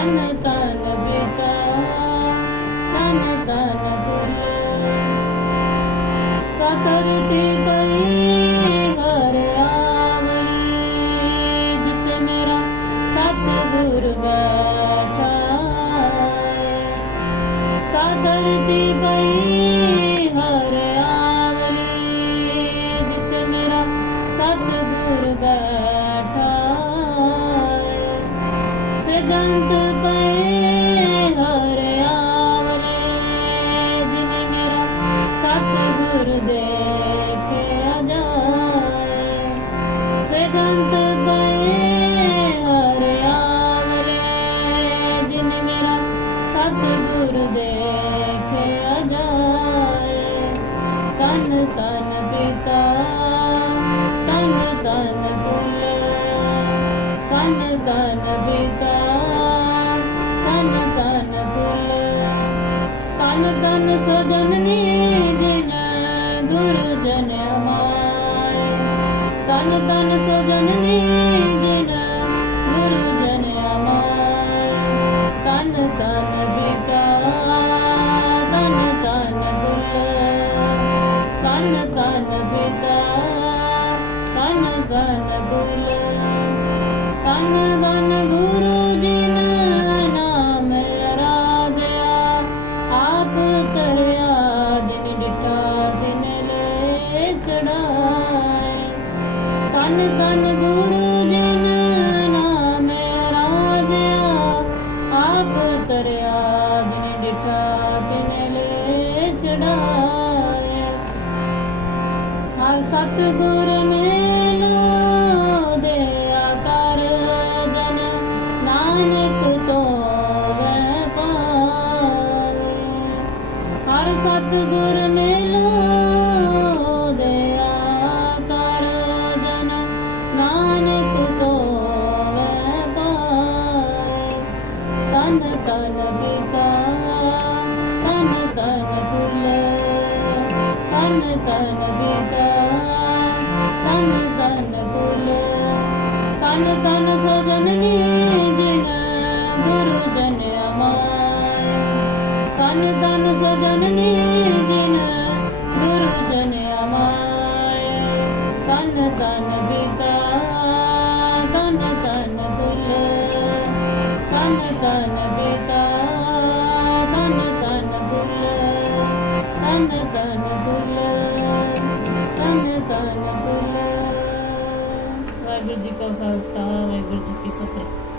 ਤਨ ਤਨ ਬੀਤਾ ਤਨ ਤਨ ਦੁਲ ਸਤਰਤੀ ਪਈ ਹਰ ਆਵਈ ਜਿਤ ਮੇਰਾ ਸਤਿਗੁਰ ਬੈਠਾ ਹੈ। ਸਾਦਰਤੀ ਪਈ ਸਿਜੰਤ ਪਏ ਹਰ ਆਵਲੇ ਜਿਨ ਮੇਰਾ ਸਤਿਗੁਰ ਦੇਖਿਆ ਜਾਏ ਸਿਜੰਤ ਪਏ ਹਰ ਆਵਲੇ ਜਿਨ ਮੇਰਾ ਸਤਿਗੁਰ ਦੇਖਿਆ ਜਾਏ ਤਨ ਤਨ ਪਿਤਾ ਤਨ ਤਨ ਗੁਲ ਤਨ ਤਨ ਪਿਤਾ। ਤਨ ਤਨ ਸਜਨਨੀ ਜਿਨ ਗੁਰਜਨ ਮਾਇ ਮਾਏ ਤਨ ਤਨ ਸਜਨਨੀ ਜਿਨ ਗੁਰੂ ਜਨ ਮਾਏ ਤਨ ਤਨ ਪਿਤਾ ਤਨ ਤਨ ਗੁਲ ਤਨ ਤਨ ਪਿਤਾ ਤਨ ਤਨ ਗੁਰ ਤਨ ਤਨ ਗੁਰੂ ਸਤਿਗੁਰ ਮੇਲੋ ਦਿਆ ਕਰ ਜਨ ਨਾਨਕ ਤੋਂ ਵੈ ਪਾਵੇ ਹਰ ਸਤਿਗੁਰ ਮੇਲੋ ਤਨ ਤਨ ਪਿਤਾ, ਤਨ ਤਨ ਗੁਲ ਤਨ ਤਨ ਪਿਤਾ, ਤਨ ਤਨ ਗੁਲ ਤਨ ਤਨ ਸਜਨਨੀ ਜਿਨ ਗੁਰੂ ਜਨ ਮਾਏ ਕਨ ਤਨ ਸਜਨਨੀ ਜਿਨ ਗੁਰੂ ਜਨ ਮਾਏ ਕਨ ਤਨ ਪਿਤਾ, ਤਨ ਤਨ ਗੁਲ ਤਨ ਤਨ ਪਿਤਾ ਤਨ ਤਨ ਗੁਲ ਤਨ ਤਨ ਗੁਲ ਤਨ ਤਨ ਗੁਲ ਵਾਹਿਗੁਰੂ ਜੀ ਕਾ ਖਾਲਸਾ, ਵਾਹਿਗੁਰੂ ਜੀ ਕੀ ਫਤਿਹ।